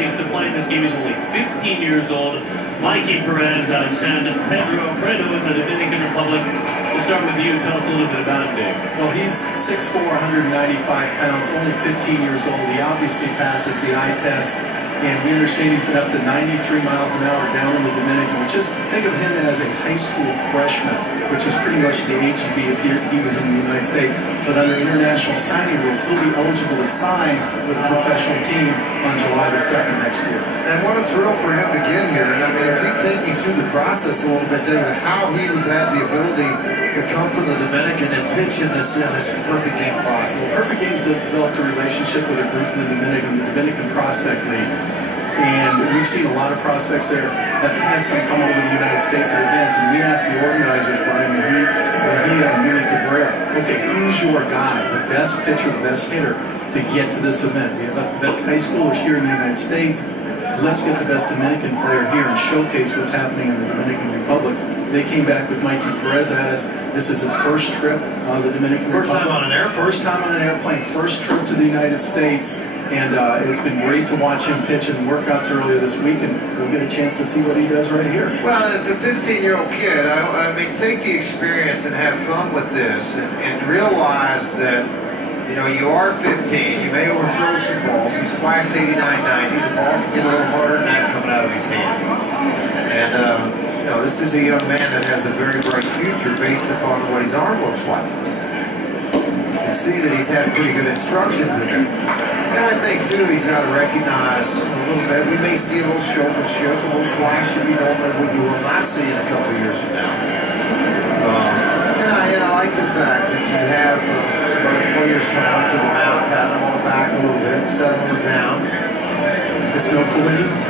States to play in this game. He's only 15 years old. Mayky Perez out of San Pedro in the Dominican Republic. We'll start with you. Tell us a little bit about him, Dave. Well, he's 6'4", 195 pounds, only 15 years old. He obviously passes the eye test. And we understand he's been up to 93 miles an hour down in the Dominican, which is, think of him as a high school freshman, which is pretty much the age he'd be if he was in the United States. But under international signing rules, he'll be eligible to sign with a professional team on July the 2nd next year. And what a thrill for him to get here. And I mean, if you take me through the process a little bit, David, how he had the ability to come from the Dominican and pitch in this perfect game class. Well, Perfect Game's developed a relationship with a group in the Dominican Prospect League. And we've seen a lot of prospects there that have had some come over to the United States at events. And we asked the organizers, Brian, Mahia and Mini Cabrera, okay, who's your guy, the best pitcher, the best hitter to get to this event? We have the best high schoolers here in the United States. Let's get the best Dominican player here and showcase what's happening in the Dominican Republic. They came back with Mayky Perez at us. This is his first trip of the Dominican Republic. First time on an airplane. First time on an airplane, first trip to the United States. And it's been great to watch him pitch in workouts earlier this week, and we'll get a chance to see what he does right here. Well, as a 15-year-old kid, I mean, take the experience and have fun with this, and realize that, you know, you are 15, you may overthrow some balls. He's flashed 89, 90. The ball can get a little harder than that coming out of his hand. And, you know, this is a young man that has a very bright future based upon what his arm looks like. You can see that he's had pretty good instructions in there. And I think, too, he's got to recognize a little bit. We may see a little showmanship, a little flash to be normally what you will not see in a couple of years from now. And I like the fact that you have some other players coming up to the mound, patting them on the back a little bit, settling them down. It's no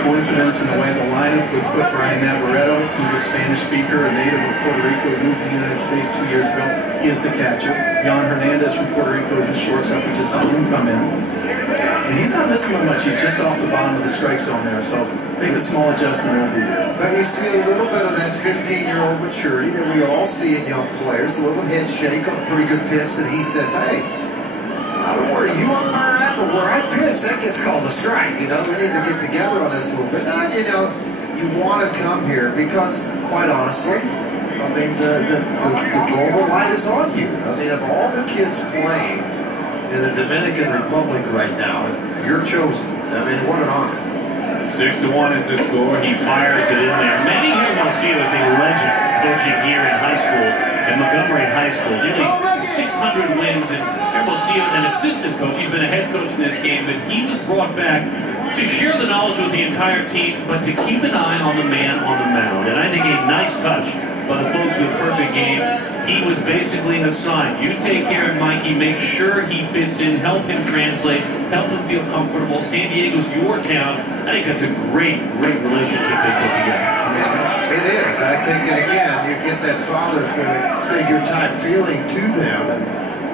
coincidence in the way the lineup was put. Brian Navarreto, who's a Spanish speaker, a native of Puerto Rico, who moved to the United States 2 years ago. He is the catcher. Jan Hernandez from Puerto Rico is the shortstop. We just saw him come in. And he's not missing on much. He's just off the bottom of the strike zone there. So make a small adjustment over the year. But you see a little bit of that 15-year-old maturity that we all see in young players. A little head shake on a pretty good pitch that he says, hey, I don't know where you umpire at, but where I pitch, that gets called a strike. You know, we need to get together on this a little bit. Now, you know, you want to come here because, quite honestly, I mean, the global light is on you. I mean, of all the kids playing in the Dominican Republic right now, you're chosen. I mean, what an honor. 6-1 is the score. He fires it in there. Manny Hermosillo is a legend coaching here in high school at Montgomery High School. Nearly 600 wins, and Hermosillo, an assistant coach. He's been a head coach in this game, but he was brought back to share the knowledge with the entire team, but to keep an eye on the man on the mound. And I think a nice touch by the folks with Perfect Game. He was basically assigned, you take care of Mayky, make sure he fits in, help him translate, help him feel comfortable. San Diego's your town. I think that's a great, great relationship they put together. It is. I think, and again, you get that father figure type feeling to them.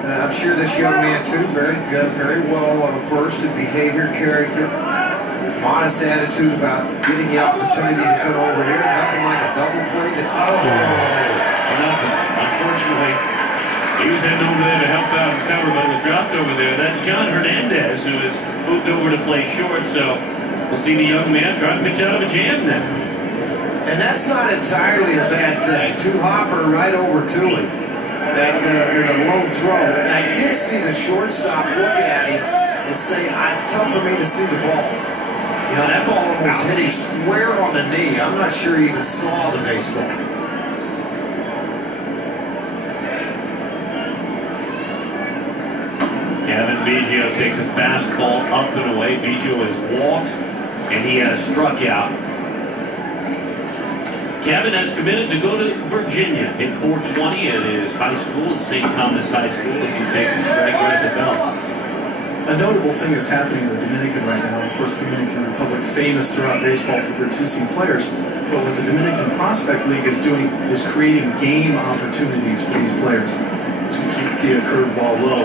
And I'm sure this young man, too, very well versed in behavior, character, modest attitude about getting the opportunity to come over here. Nothing like a double play. Nothing. Unfortunately, he was heading over there to help out and cover, but was dropped over there. That's Jan Hernandez, who has moved over to play short. So we'll see the young man try to pitch out of a jam now. And that's not entirely a bad thing. Two hopper right over to him. That in a low throw. And I did see the shortstop look at him and say, "It's tough for me to see the ball." You know, that ball almost hit him square on the knee. I'm not sure he even saw the baseball. Kevin Biggio takes a fastball up and away. Biggio has walked, and he has struck out. Kevin has committed to go to Virginia. Hit .420 at his high school at St. Thomas High School as he takes a strike right at the belt. A notable thing that's happening in the Dominican right now, of course, the Dominican Republic famous throughout baseball for producing players, but what the Dominican Prospect League is doing is creating game opportunities for these players. So you can see a curveball low.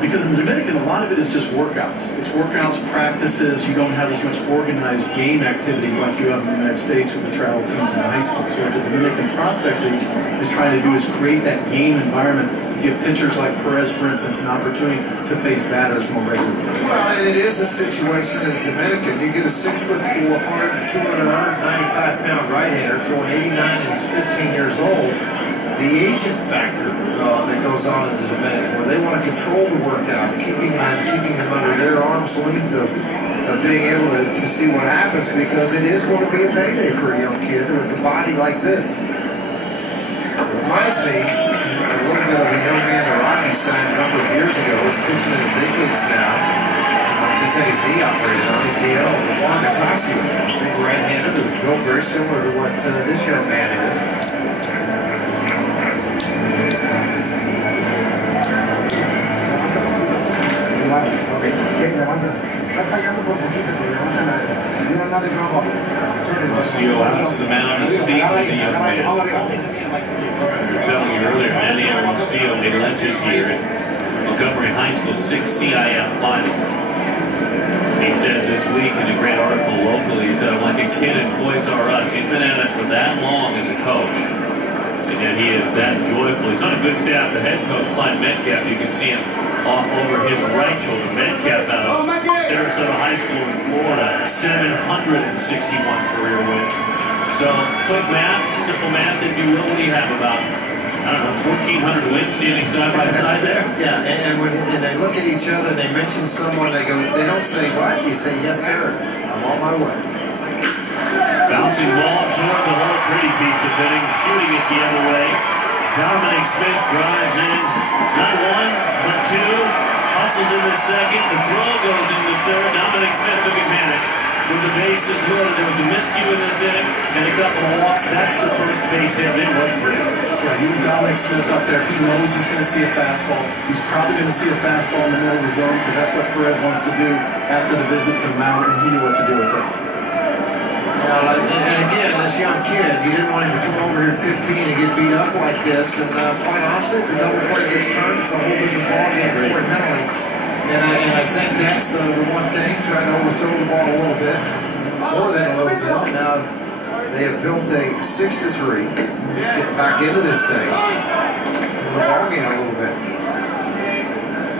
Because in the Dominican, a lot of it is just workouts. It's workouts, practices. You don't have as much organized game activity like you have in the United States with the travel teams in high school. So what the Dominican Prospect League is trying to do is create that game environment. give pitchers like Perez, for instance, an opportunity to face batters more regularly. Well, and it is a situation in the Dominican. You get a 6'4", 195-pound right-hander throwing 89 and he's 15 years old. The agent factor that goes on in the Dominican, where they want to control the workouts, keeping them under their arm's length of being able to see what happens, because it is going to be a payday for a young kid with a body like this. It reminds me a little bit of a young man the Rockies signed a number of years ago, who's pitching in the big leagues now. Just had his knee operated on, his DL, Juan Nicasio, big right-handed, who's built very similar to what this young man is. Hermosillo out to the mound to speak with the young man. We were telling you earlier, Manny Hermosillo, a legend here at Montgomery High School, 6 CIF finals. He said this week in a great article locally, he said, I'm like a kid in Toys R Us. He's been at it for that long as a coach. And yet he is that joyful. He's on a good staff. The head coach, Clyde Metcalf, you can see him off over his right shoulder. Metcalf out of Sarasota High School in Florida, 761 career wins. So, quick math, simple math, if you will. What do you have, about, I don't know, 1,400 wins standing side by side there? Yeah, and when they look at each other and they mention someone, they don't say what? You say, yes, sir, I'm on my way. Bouncing ball toward the hole, pretty piece of hitting, shooting it the other way. Dominic Smith drives in, not one, but two. Hustles in the second, the throw goes in the third. Dominic Smith took advantage with the bases loaded. There was a miscue in this inning and a couple of walks. That's the first base hit. It was pretty. Yeah, you Dominic Smith up there, he knows he's going to see a fastball. He's probably going to see a fastball in the middle of the zone, because that's what Perez wants to do after the visit to the mound, and he knew what to do with it. And again, this young kid, you didn't want him to come over here at 15 and get beat up like this. And quite honestly, if the double play gets turned, it's a whole different ballgame for him mentally. And I think that's the one thing, trying to overthrow the ball a little bit, more than a little bit. Now, they have built a 6-3. Get back into this thing. The ballgame a little bit.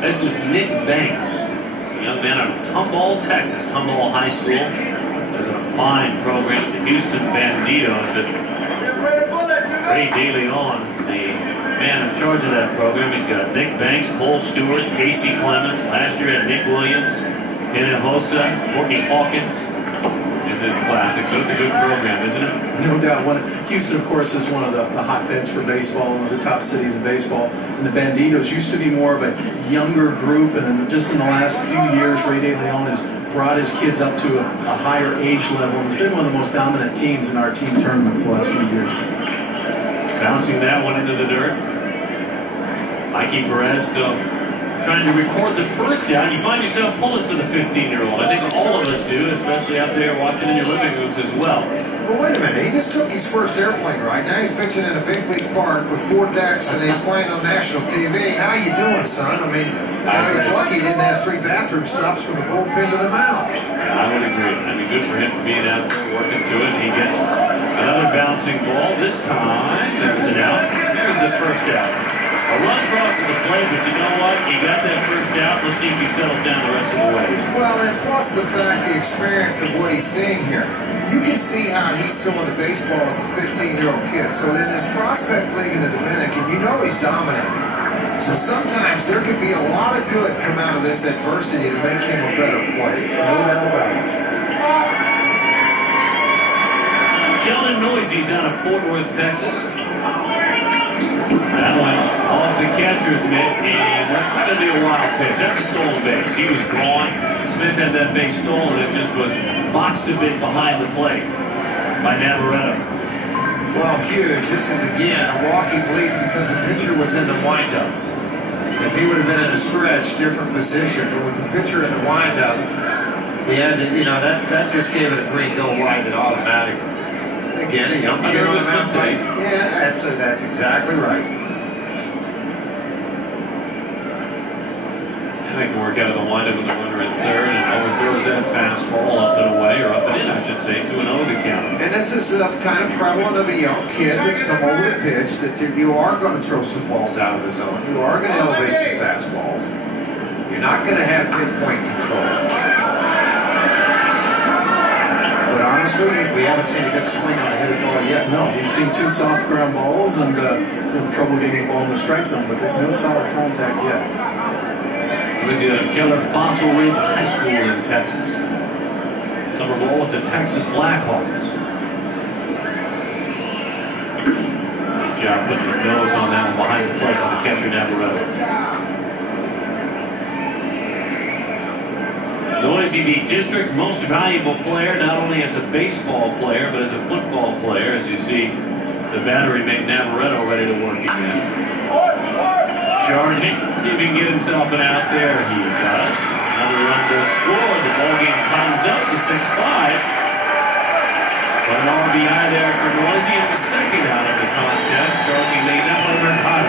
This is Nick Banks, a young man out of Tomball, Texas, Tomball High School. Has a fine program, the Houston Banditos, that Ray DeLeon, the man in charge of that program. He's got Nick Banks, Cole Stewart, Casey Clemens. Last year had Nick Williams, Hinojosa, Courtney Hawkins in this classic. So it's a good program, isn't it? No doubt. Houston, of course, is one of the hotbeds for baseball, one of the top cities in baseball. And the Banditos used to be more of a younger group, and then just in the last few years, Ray DeLeon has brought his kids up to a higher age level. It's been one of the most dominant teams in our team tournaments the last few years. Bouncing that one into the dirt. Mayky Perez still trying to record the first down. You find yourself pulling for the 15-year-old. I think all of us do, especially out there watching in your living rooms as well. Well, wait a minute. He just took his first airplane ride. Now he's pitching in a big league park with 4 decks, and he's playing on national TV. How you doing, son? I mean, he's lucky he didn't have 3 bathroom stops from the bullpen to the mound. I would agree. I mean, good for him for being out there working to it. He gets another bouncing ball. This time, there's an out. There's the first out. A run crosses the plate, but you know what? He got that first out. Let's see if he settles down the rest of the way. Well, and plus the fact, the experience of what he's seeing here. You can see how he's throwing the baseball as a 15-year-old kid. So in this prospect league in the Dominican, you know he's dominant. So sometimes there could be a lot of good come out of this adversity to make him a better player. No doubt about it. Sheldon Noisey's out of Fort Worth, Texas. That one off the catcher's mitt, and that's not going to be a wild pitch. That's a stolen base. He was gone. Smith had that base stolen. It just was boxed a bit behind the plate by Navarrete. Well, huge. This is, again, a walking lead because the pitcher was in the windup. If he would have been in a stretch, different position, but with the pitcher in the windup, he had to, you know, that just gave it a green go wide and automatically. Again, a young kid on the mound plate. Yeah, that's exactly right. They can work out of the windup with the runner at third and overthrows that fastball up and away, or up and in, I should say. say, 2-0 to count. And this is kind of prevalent of a young kid that's come over to pitch, that you are going to throw some balls out of the zone. You are going to elevate some fastballs. You're not going to have pinpoint control. But honestly, we haven't seen a good swing on a hit ball yet. No, we've seen 2 soft ground balls and trouble getting the ball in the strike zone, but no solid contact yet. Was he at Keller Fossil Ridge High School in Texas? Summer ball with the Texas Blackhawks. Nice job putting the nose on that one behind the plate on the catcher Navarrete. Noisy, the district most valuable player, not only as a baseball player, but as a football player. As you see, the battery made Navarrete ready to work again. Charging, see if he can get himself an out there. He does. Another run to score. The ball game climbs up to 6-5. But an RBI there for Noisy at the second out of the contest. Charging made that one Mercado.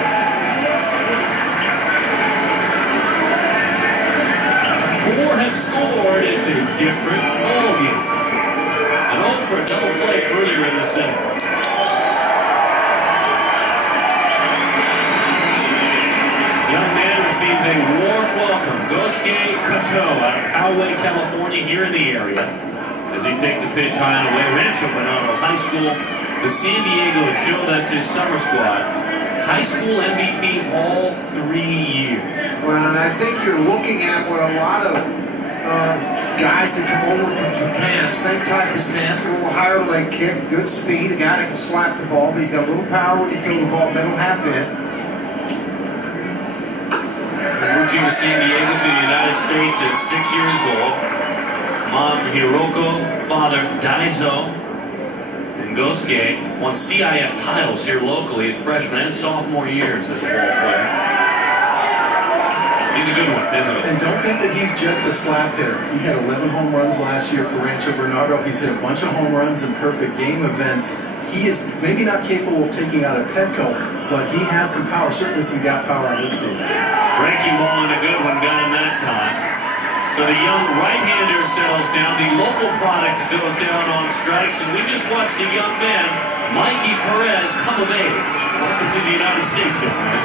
4 have scored. It's a different ballgame. An 0 for a double play earlier in the inning. Young man receives a warm welcome. Gosuke Kato out of Poway, California, here in the area. As he takes a pitch high and away. Rancho Bernardo High School, the San Diego Show, that's his summer squad. High school MVP all 3 years. Well, and I think you're looking at what a lot of guys that come over from Japan, same type of stance, a little higher leg kick, good speed, a guy that can slap the ball, but he's got a little power when you throw the ball middle half in. Moved to San Diego to the United States at 6 years old. Mom Hiroko, father Daiso. Gosuke won CIF titles here locally his freshman and sophomore years as a ball player. He's a good one, isn't he? And don't think that he's just a slap hitter. He had 11 home runs last year for Rancho Bernardo. He's hit a bunch of home runs in perfect game events. He is maybe not capable of taking out a Petco, but he has some power, certainly some got power on this field. Breaking ball and a good one, got him that time. So the young right-hander settles down. The local product goes down on strikes. And we just watched a young man, Mayky Perez, come of age. Welcome to the United States, young man.